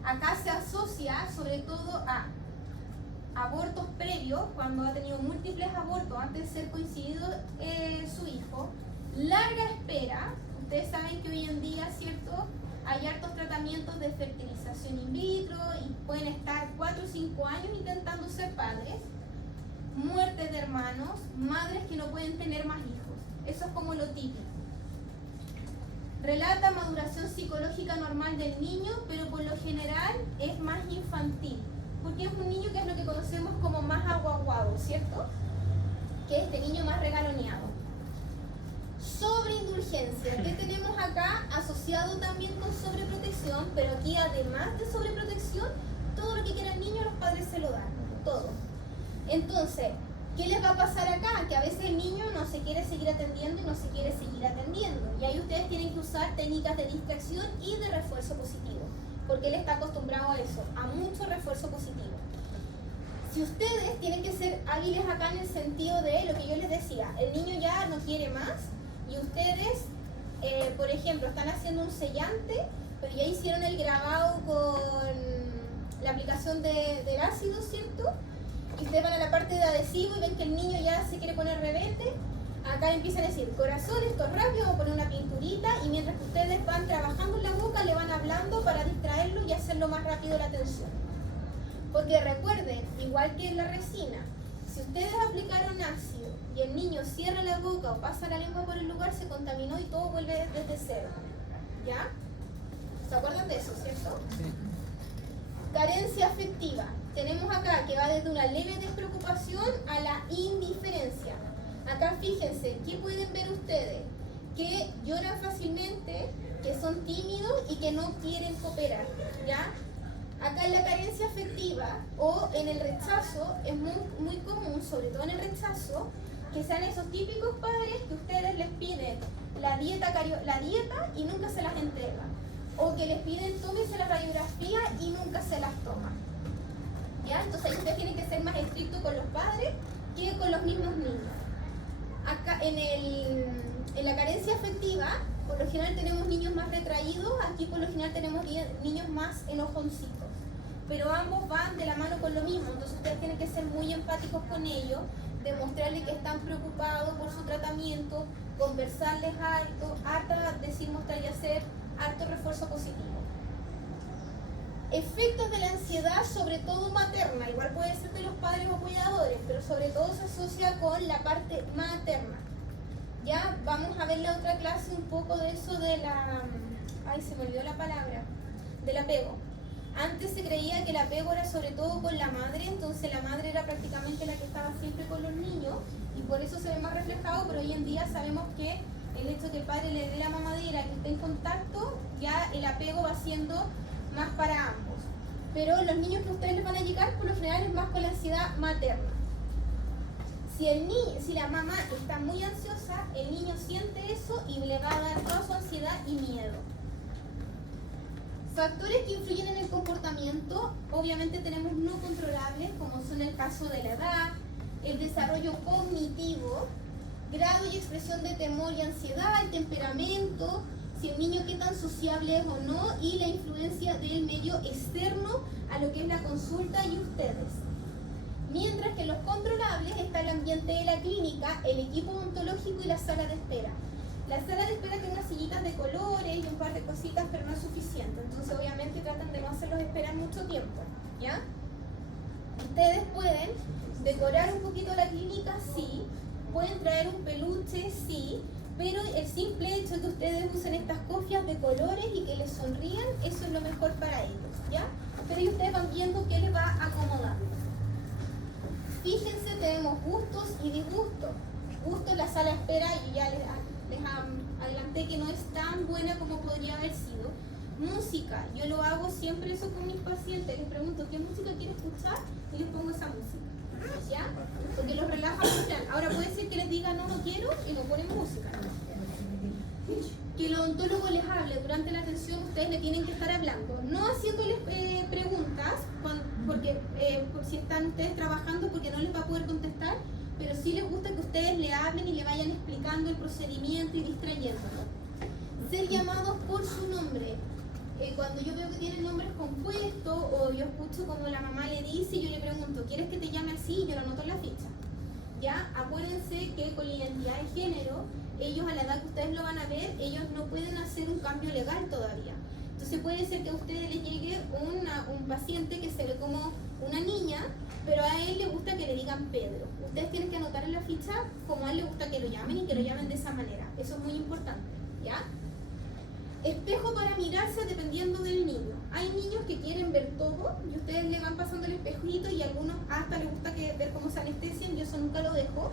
Acá se asocia sobre todo a abortos previos, cuando ha tenido múltiples abortos antes de ser coincidido su hijo. Larga espera. Ustedes saben que hoy en día, ¿cierto? Hay hartos tratamientos de fertilización in vitro y pueden estar 4 o 5 años intentando ser padres. Muerte de hermanos, madres que no pueden tener más hijos. Eso es como lo típico. Relata maduración psicológica normal del niño, pero por lo general es más infantil, porque es un niño que es lo que conocemos como más aguaguado, ¿cierto? Que es este niño más regaloneado. Sobreindulgencia, ¿qué tenemos acá? Asociado también con sobreprotección, pero aquí además de sobreprotección, todo lo que quiera el niño los padres se lo dan, todo. Entonces, ¿qué les va a pasar acá? Que a veces el niño no se quiere seguir atendiendo y no se quiere seguir atendiendo. Y ahí ustedes tienen que usar técnicas de distracción y de refuerzo positivo. Porque él está acostumbrado a eso, a mucho refuerzo positivo. Si ustedes tienen que ser hábiles acá en el sentido de lo que yo les decía, el niño ya no quiere más y ustedes, por ejemplo, están haciendo un sellante, pero ya hicieron el grabado con la aplicación del ácido, ¿cierto? Y ustedes van a la parte de adhesivo y ven que el niño ya se quiere poner rebelde. Acá empiezan a decir, corazón, esto es rápido, vamos a poner una pinturita, y mientras que ustedes van trabajando en la boca, le van hablando para distraerlo y hacerlo más rápido la atención. Porque recuerden, igual que en la resina, si ustedes aplicaron ácido y el niño cierra la boca o pasa la lengua por el lugar, se contaminó y todo vuelve desde cero. ¿Ya? ¿Se acuerdan de eso, cierto? Sí. Carencia afectiva. Tenemos acá que va desde una leve despreocupación a la indiferencia. Acá fíjense, ¿qué pueden ver ustedes? Que lloran fácilmente, que son tímidos y que no quieren cooperar, ¿ya? Acá en la carencia afectiva o en el rechazo es muy común, sobre todo en el rechazo, que sean esos típicos padres que ustedes les piden la dieta y nunca se las entregan. O que les piden tómense la radiografía y nunca se las toman. ¿Ya? Entonces ahí ustedes tienen que ser más estrictos con los padres que con los mismos niños. Acá en la carencia afectiva, por lo general tenemos niños más retraídos, aquí por lo general tenemos niños más enojoncitos. Pero ambos van de la mano con lo mismo, entonces ustedes tienen que ser muy empáticos con ellos, demostrarles que están preocupados por su tratamiento, conversarles harto, decir, mostrar y hacer, harto refuerzo positivo. Efectos de la ansiedad, sobre todo materna, igual puede ser de los padres o cuidadores, pero sobre todo se asocia con la parte materna. Ya vamos a ver la otra clase un poco de eso de la... Ay, se me olvidó la palabra. Del apego. Antes se creía que el apego era sobre todo con la madre, entonces la madre era prácticamente la que estaba siempre con los niños y por eso se ve más reflejado, pero hoy en día sabemos que el hecho de que el padre le dé la mamadera, que esté en contacto, ya el apego va siendo más para ambos. Pero los niños que ustedes les van a llegar, por lo general es más con la ansiedad materna. Si la mamá está muy ansiosa, el niño siente eso y le va a dar toda su ansiedad y miedo. Factores que influyen en el comportamiento, obviamente tenemos no controlables, como son el caso de la edad, el desarrollo cognitivo, grado y expresión de temor y ansiedad, el temperamento, si el niño qué tan sociable es o no, y la influencia del medio externo a lo que es la consulta y ustedes. Mientras que en los controlables está el ambiente de la clínica, el equipo odontológico y la sala de espera. La sala de espera tiene unas sillitas de colores y un par de cositas, pero no es suficiente. Entonces obviamente tratan de no hacerlos esperar mucho tiempo, ¿ya? Ustedes pueden decorar un poquito la clínica, sí. Pueden traer un peluche, sí. Pero el simple hecho de que ustedes usen estas cofias de colores y que les sonrían, eso es lo mejor para ellos, ¿ya? Pero ahí ustedes van viendo qué les va a acomodar. Fíjense, tenemos gustos y disgustos. Gusto en la sala de espera, y ya les adelanté que no es tan buena como podría haber sido. Música, yo lo hago siempre eso con mis pacientes, les pregunto qué música quiero escuchar y les pongo esa música, ¿ya? Porque los relaja bastante. Ahora puede ser que les diga no quiero y no ponen música. Que el odontólogo les hable durante la atención, ustedes le tienen que estar hablando, no haciéndoles preguntas, porque por si están ustedes trabajando, porque no les va a poder contestar, pero sí les gusta que ustedes le hablen y le vayan explicando el procedimiento y distrayéndolo. Ser llamados por su nombre. Cuando yo veo que tienen nombres compuestos o yo escucho como la mamá le dice, yo le pregunto, ¿quieres que te llame así? Yo lo anoto en la ficha. ¿Ya? Acuérdense que con la identidad de género, ellos a la edad que ustedes lo van a ver, ellos no pueden hacer un cambio legal todavía. Entonces puede ser que a ustedes les llegue un paciente que se ve como una niña, pero a él le gusta que le digan Pedro. Ustedes tienen que anotar en la ficha como a él le gusta que lo llamen y que lo llamen de esa manera. Eso es muy importante, ¿ya? Espejo para mirarse dependiendo del niño. Hay niños que quieren ver todo y ustedes le van pasando el espejito y a algunos hasta les gusta ver cómo se anestesian. Yo eso nunca lo dejo.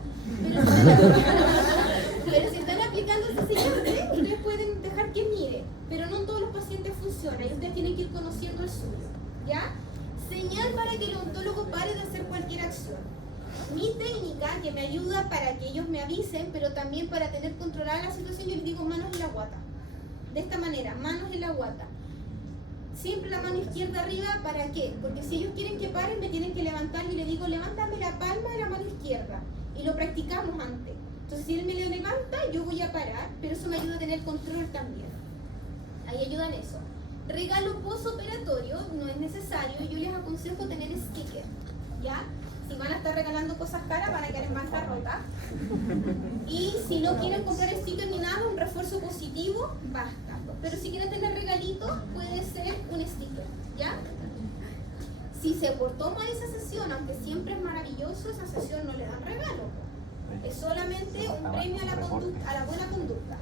Pero si están aplicando ese siguiente, ustedes pueden dejar que mire. Pero no en todos los pacientes funciona y ustedes tienen que ir conociendo el suyo, ¿ya? Señal para que el odontólogo pare de hacer cualquier acción. Mi técnica que me ayuda para que ellos me avisen, pero también para tener controlada la situación, yo les digo manos en la guata. De esta manera, manos en la guata. Siempre la mano izquierda arriba, ¿para qué? Porque si ellos quieren que paren, me tienen que levantar y le digo, levántame la palma de la mano izquierda. Y lo practicamos antes. Entonces, si él me lo levanta, yo voy a parar, pero eso me ayuda a tener control también. Ahí ayuda en eso. Regalo postoperatorio, no es necesario, yo les aconsejo tener sticker, ¿ya? Si van a estar regalando cosas caras, van a quedar en bancarrota. Y si no quieren comprar sticker ni nada, un refuerzo positivo, basta. Pero si quieren tener regalitos, puede ser un sticker, ¿ya? Si se portó mal esa sesión, aunque siempre es maravilloso, esa sesión no le dan regalo. Es solamente un premio a la buena conducta.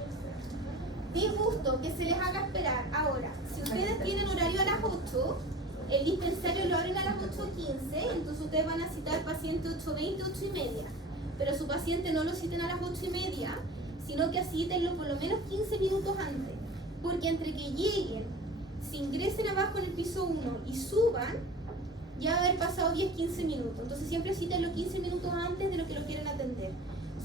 Disgusto, que se les haga esperar. Ahora, si ustedes tienen horario a las 8, el dispensario lo abren a las 8:15, entonces ustedes van a citar paciente 8:20, 8:30. Pero su paciente no lo citen a las 8:30, sino que cítenlo por lo menos 15 minutos antes. Porque entre que lleguen, se ingresen abajo en el piso 1 y suban, ya va a haber pasado 10-15 minutos. Entonces siempre cítenlo 15 minutos antes de lo que lo quieren atender.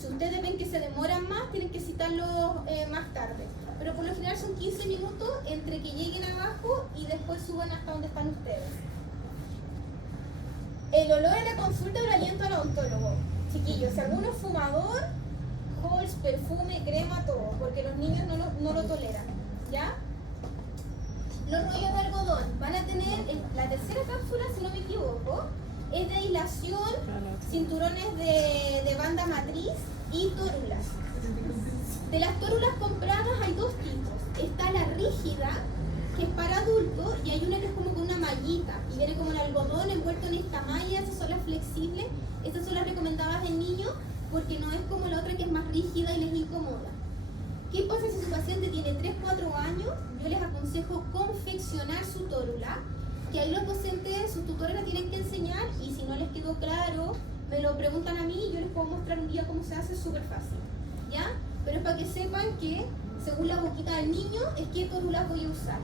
Si ustedes ven que se demoran más, tienen que citarlo más tarde. Pero por lo general son 15 minutos entre que lleguen abajo y después suban hasta donde están ustedes. El olor a la consulta o el aliento al odontólogo. Chiquillos, si alguno es fumador, Halls, perfume, crema, todo, porque los niños no lo toleran, ¿ya? Los rollos de algodón van a tener, la tercera cápsula, si no me equivoco, es de aislación, cinturones de banda matriz y tórulas. De las tórulas compradas hay dos tipos. Está la rígida, que es para adultos, y hay una que es como con una mallita y viene como el algodón envuelto en esta malla. Esas son las flexibles, estas son las recomendadas en niños porque no es como la otra que es más rígida y les incomoda. ¿Qué pasa si su paciente tiene 3-4 años? Yo les aconsejo confeccionar su tórula, que ahí los docentes, sus tutores la tienen que enseñar, y si no les quedó claro, me lo preguntan a mí y yo les puedo mostrar un día cómo se hace, súper fácil, ¿ya? Pero es para que sepan que, según la boquita del niño, es qué tórula voy a usar.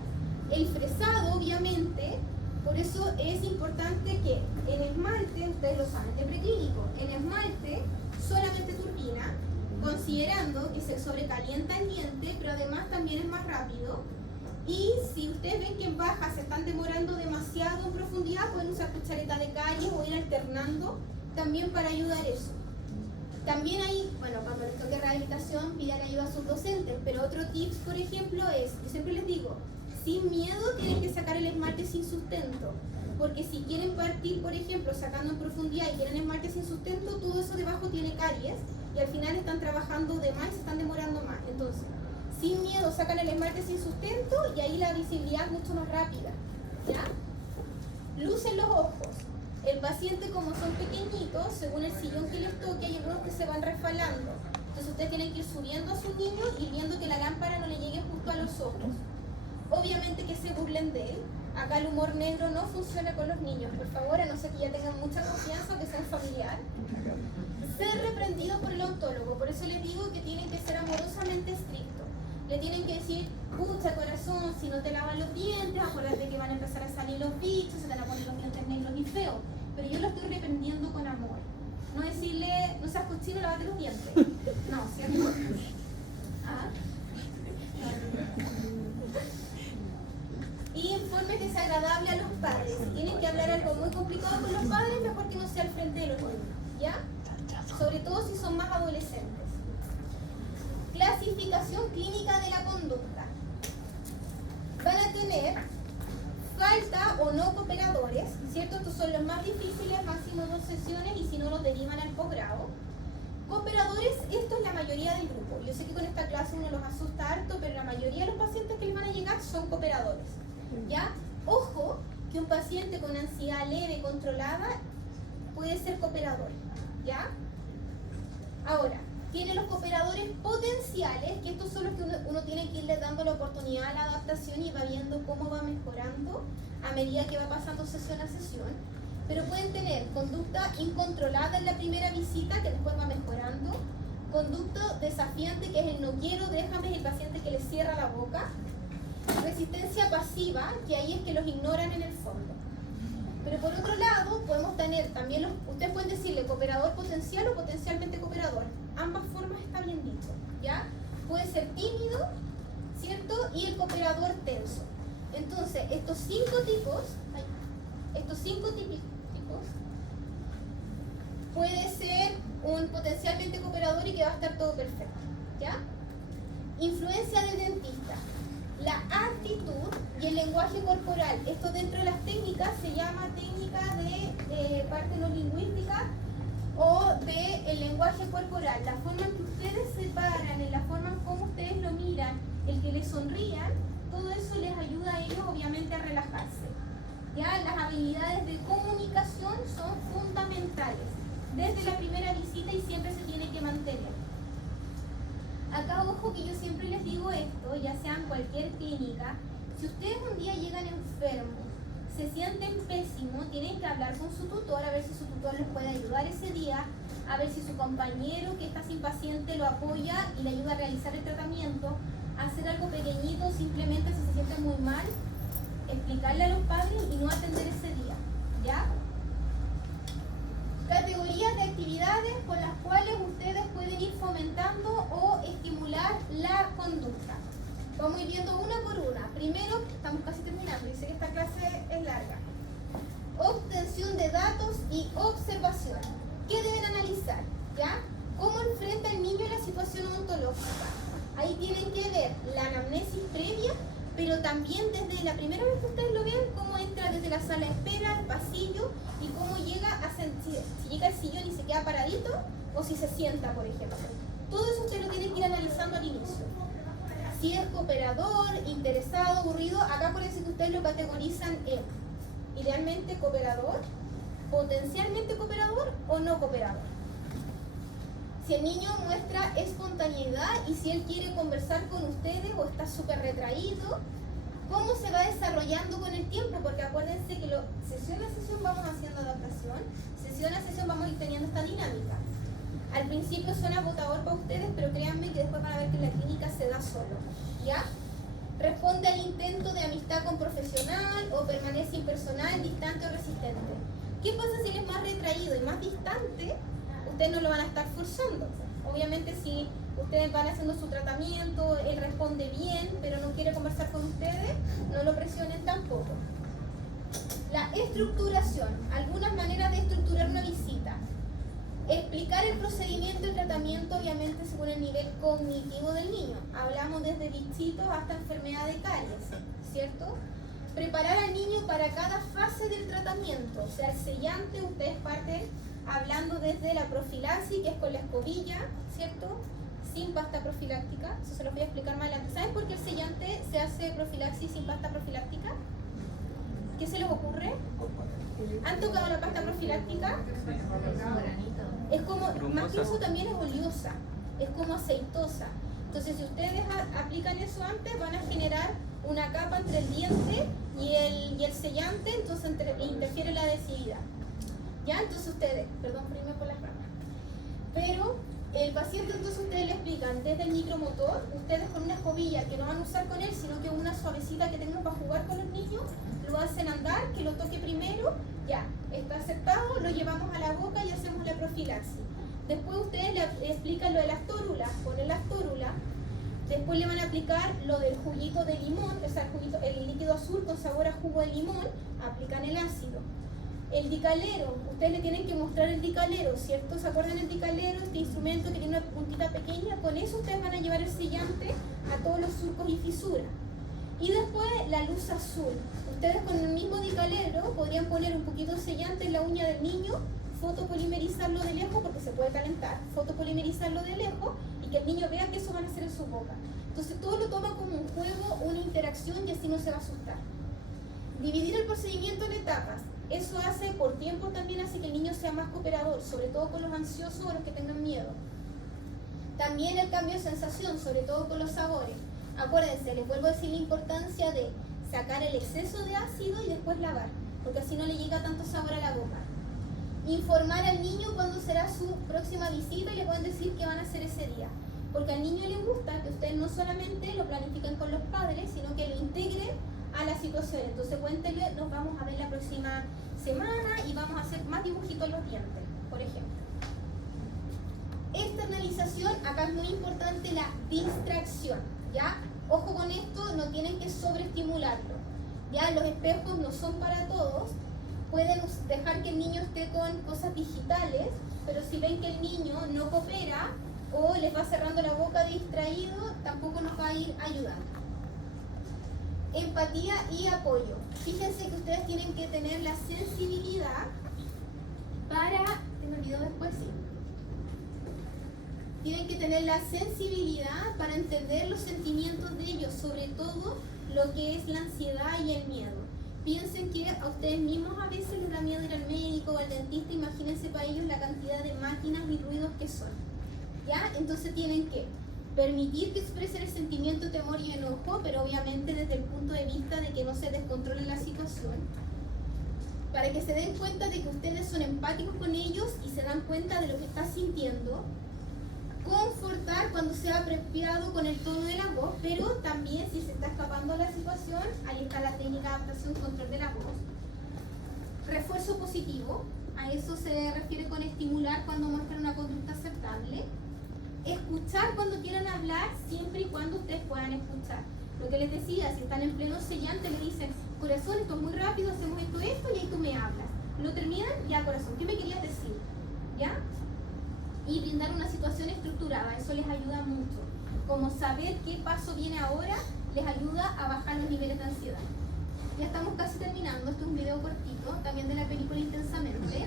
El fresado, obviamente, por eso es importante que en esmalte, ustedes lo saben, de preclínico, en esmalte solamente turbina, considerando que se sobrecalienta el diente, pero además también es más rápido. Y si ustedes ven que en baja se están demorando demasiado en profundidad, pueden usar cuchareta de caries o ir alternando también para ayudar eso. También hay, bueno, cuando les toque rehabilitación, pidan ayuda a sus docentes, pero otro tips, por ejemplo, es, yo siempre les digo, sin miedo tienen que sacar el esmalte sin sustento, porque si quieren partir, por ejemplo, sacando en profundidad y quieren esmalte sin sustento, todo eso debajo tiene caries y al final están trabajando de más y se están demorando más. Entonces, sin miedo sacan el esmalte sin sustento y ahí la visibilidad es mucho más rápida, ¿ya? Lucen los ojos. El paciente, como son pequeñitos, según el sillón que les toque, hay algunos que se van resbalando. Entonces ustedes tienen que ir subiendo a su niño y viendo que la lámpara no le llegue justo a los ojos. Obviamente que se burlen de él. Acá el humor negro no funciona con los niños, por favor, a no ser que ya tengan mucha confianza o que sean familiar. Ser reprendido por el odontólogo, por eso les digo que tienen que ser amorosamente estrictos. Le tienen que decir, pucha corazón, si no te lavas los dientes, acuérdate que van a empezar a salir los bichos, se te van a poner los dientes negros y feos. Pero yo lo estoy reprendiendo con amor. No decirle, no seas cochino, lávate los dientes. No, ¿cierto? ¿Ah? Y informes desagradables a los padres. Si tienen que hablar algo muy complicado con los padres, mejor que no sea al frente de los niños, ¿ya? Sobre todo si son más adolescentes. Clasificación clínica de la conducta. Van a tener falta o no cooperadores, ¿cierto? Estos son los más difíciles, máximo 2 sesiones, y si no los derivan al posgrado. Cooperadores, esto es la mayoría del grupo. Yo sé que con esta clase uno los asusta harto, pero la mayoría de los pacientes que les van a llegar son cooperadores, ¿ya? Ojo, que un paciente con ansiedad leve controlada puede ser cooperador, ¿ya? Ahora, tiene los cooperadores potenciales, que estos son los que uno tiene que irle dando la oportunidad a la adaptación y va viendo cómo va mejorando a medida que va pasando sesión a sesión. Pero pueden tener conducta incontrolada en la primera visita, que después va mejorando, conducta desafiante, que es el no quiero, déjame, es el paciente que le cierra la boca, resistencia pasiva, que ahí es que los ignoran en el fondo. Pero por otro lado, podemos tener también, ustedes pueden decirle cooperador potencial o potencialmente cooperador. Ambas formas está bien dicho, ¿ya? Puede ser tímido, ¿cierto? Y el cooperador tenso. Entonces, estos 5 tipos, puede ser un potencialmente cooperador y que va a estar todo perfecto, ¿ya? Influencia del dentista. La actitud y el lenguaje corporal. Esto dentro de las técnicas se llama técnica de parte no lingüística o de el lenguaje corporal. La forma en que ustedes se paran, en la forma en cómo ustedes lo miran, el que les sonrían, todo eso les ayuda a ellos obviamente a relajarse. Ya las habilidades de comunicación son fundamentales desde la primera visita y siempre se tiene que mantener. Acá ojo que yo siempre les digo esto, ya sea en cualquier clínica, si ustedes un día llegan enfermos, se sienten pésimos, tienen que hablar con su tutor a ver si su tutor les puede ayudar ese día, a ver si su compañero que está sin paciente lo apoya y le ayuda a realizar el tratamiento, hacer algo pequeñito, simplemente si se sienten muy mal, explicarle a los padres y no atender ese día, ¿ya? Categorías de actividades con las cuales ustedes pueden ir fomentando o estimular la conducta. Vamos a ir viendo una por una. Primero, estamos casi terminando y sé que esta clase es larga. Obtención de datos y observación. ¿Qué deben analizar? ¿Ya? ¿Cómo enfrenta el niño la situación odontológica? Ahí tienen que ver la anamnesis previa, pero también desde la primera vez que ustedes lo ven, cómo entra desde la sala de espera, al pasillo, y cómo llega a si llega al sillón y se queda paradito, o si se sienta, por ejemplo. Todo eso ustedes lo tienen que ir analizando al inicio. Si es cooperador, interesado, aburrido, acá parece que ustedes lo categorizan en idealmente cooperador, potencialmente cooperador o no cooperador. Si el niño muestra espontaneidad y si él quiere conversar con ustedes o está súper retraído, ¿cómo se va desarrollando con el tiempo? Porque acuérdense que sesión a sesión vamos haciendo adaptación, sesión a sesión vamos a ir teniendo esta dinámica. Al principio suena agotador para ustedes, pero créanme que después van a ver que la clínica se da solo, ¿ya? Responde al intento de amistad con profesional o permanece impersonal, distante o resistente. ¿Qué pasa si él es más retraído y más distante? Ustedes no lo van a estar forzando. Obviamente si ustedes van haciendo su tratamiento, él responde bien, pero no quiere conversar con ustedes, no lo presionen tampoco. La estructuración, algunas maneras de estructurar una visita. Explicar el procedimiento de tratamiento, obviamente según el nivel cognitivo del niño. Hablamos desde bichitos hasta enfermedad de caries, ¿cierto? Preparar al niño para cada fase del tratamiento. O sea, el sellante, ustedes parten hablando desde la profilaxis, que es con la escobilla, ¿cierto? Sin pasta profiláctica. Eso se los voy a explicar más adelante. ¿Saben por qué el sellante se hace profilaxis sin pasta profiláctica? ¿Qué se les ocurre? ¿Han tocado la pasta profiláctica? Es como, más que eso también es oleosa, es como aceitosa. Entonces si ustedes aplican eso antes, van a generar una capa entre el diente y el sellante, entonces interfiere la adhesividad. ¿Ya? Entonces ustedes, perdón por irme por las ramas. Pero el paciente, entonces ustedes le explican desde el micromotor, ustedes con una escobilla que no van a usar con él, sino que una suavecita que tenemos para jugar con los niños, lo hacen andar, que lo toque primero, ya, está aceptado, lo llevamos a la boca y hacemos la profilaxis. Después ustedes le explican lo de las tórulas, ponen las tórulas, después le van a aplicar lo del juguito de limón, o sea, el líquido azul con sabor a jugo de limón, aplican el ácido. El dicalero, ustedes le tienen que mostrar el dicalero, ¿cierto? ¿Se acuerdan del dicalero? Este instrumento que tiene una puntita pequeña, con eso ustedes van a llevar el sellante a todos los surcos y fisuras. Y después la luz azul. Ustedes con el mismo dicalero podrían poner un poquito de sellante en la uña del niño, fotopolimerizarlo de lejos porque se puede calentar, fotopolimerizarlo de lejos y que el niño vea que eso van a hacer en su boca. Entonces todo lo toma como un juego, una interacción y así no se va a asustar. Dividir el procedimiento en etapas. Eso hace, por tiempo también hace que el niño sea más cooperador, sobre todo con los ansiosos o los que tengan miedo. También el cambio de sensación, sobre todo con los sabores. Acuérdense, les vuelvo a decir la importancia de sacar el exceso de ácido y después lavar, porque así no le llega tanto sabor a la boca. Informar al niño cuándo será su próxima visita y le pueden decir qué van a hacer ese día. Porque al niño le gusta que ustedes no solamente lo planifiquen con los padres, sino que lo integren a la situación. Entonces cuéntenle, nos vamos a ver la próxima semana y vamos a hacer más dibujitos en los dientes, por ejemplo. Externalización, acá es muy importante la distracción, ¿ya? Ojo con esto, no tienen que sobreestimularlo. Ya los espejos no son para todos, pueden dejar que el niño esté con cosas digitales, pero si ven que el niño no coopera o les va cerrando la boca distraído, tampoco nos va a ir ayudando. Empatía y apoyo. Fíjense que ustedes tienen que tener la sensibilidad para... ¿te me olvidó después? Sí. Tienen que tener la sensibilidad para entender los sentimientos de ellos, sobre todo lo que es la ansiedad y el miedo. Piensen que a ustedes mismos a veces les da miedo ir al médico o al dentista, imagínense para ellos la cantidad de máquinas y ruidos que son. ¿Ya? Entonces tienen que permitir que expresen el sentimiento de temor y enojo, pero obviamente desde el punto de vista de que no se descontrole la situación, para que se den cuenta de que ustedes son empáticos con ellos y se dan cuenta de lo que está sintiendo. Confortar cuando sea apropiado con el tono de la voz, pero también si se está escapando la situación, ahí está la técnica de adaptación y control de la voz. Refuerzo positivo, a eso se refiere con estimular cuando muestran una conducta aceptable. Escuchar cuando quieran hablar, siempre y cuando ustedes puedan escuchar. Lo que les decía, si están en pleno sellante, le dicen, corazón, esto es muy rápido, hacemos esto y ahí tú me hablas. Lo terminan, ya corazón, ¿qué me querías decir? ¿Ya? Y brindar una situación estructurada, eso les ayuda mucho. Como saber qué paso viene ahora, les ayuda a bajar los niveles de ansiedad. Ya estamos casi terminando, este es un video cortito, también de la película Intensamente.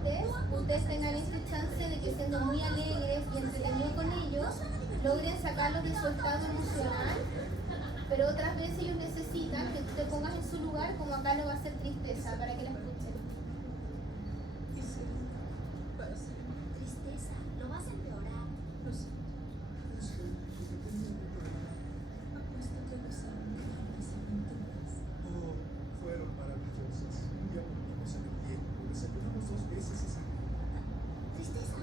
pacientes, ustedes tengan esta chance de que siendo muy alegres y entretenidos con ellos, logren sacarlos de su estado emocional, pero otras veces ellos necesitan que tú te pongas en su lugar, como acá lo va a hacer Tristeza, para que la escuchen. Tristeza, lo vas a empeorar. Oh, fueron maravillosas. Y aprendimos a vivir. Desayunamos 2 veces esa Tristeza.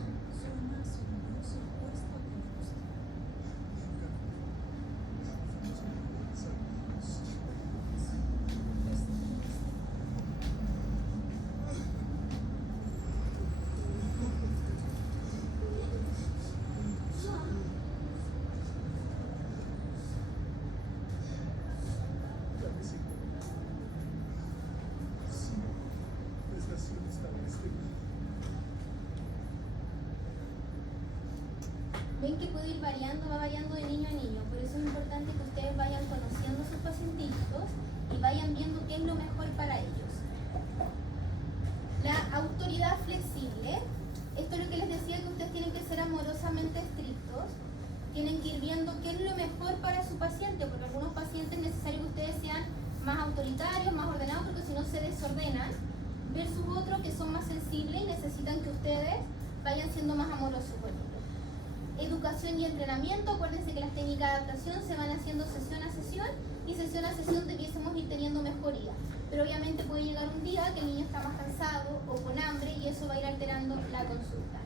Ven que puede ir variando, va variando de niño a niño, por eso es importante que ustedes vayan conociendo a sus pacientitos y vayan viendo qué es lo mejor para ellos. La autoridad flexible, esto es lo que les decía, que ustedes tienen que ser amorosamente estrictos, tienen que ir viendo qué es lo mejor para su paciente, porque algunos pacientes es necesario que ustedes sean más autoritarios, más ordenados, porque si no se desordenan, versus otros que son más sensibles y necesitan que ustedes vayan siendo más amorosos con ellos. Educación y entrenamiento, acuérdense que las técnicas de adaptación se van haciendo sesión a sesión y sesión a sesión debiésemos ir teniendo mejoría. Pero obviamente puede llegar un día que el niño está más cansado o con hambre y eso va a ir alterando la consulta.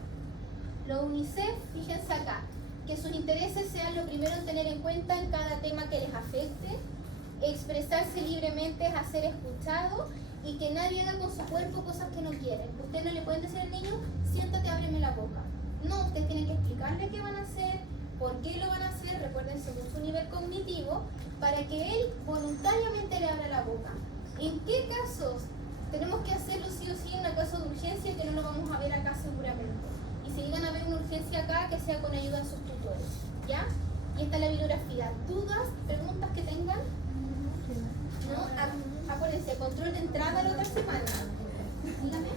Lo UNICEF, fíjense acá, que sus intereses sean lo primero en tener en cuenta en cada tema que les afecte, expresarse libremente es hacer escuchado y que nadie haga con su cuerpo cosas que no quieren. Ustedes no le pueden decir al niño, siéntate, ábreme la boca. No, ustedes tienen que explicarle qué van a hacer, por qué lo van a hacer, recuerden según su nivel cognitivo, para que él voluntariamente le abra la boca. ¿En qué casos tenemos que hacerlo sí o sí en un caso de urgencia que no lo vamos a ver acá seguramente? Y si llegan a ver una urgencia acá, que sea con ayuda de sus tutores, ¿ya? Y esta es la bibliografía. ¿Dudas, preguntas que tengan? ¿No? Acuérdense, control de entrada la otra semana. Dígame.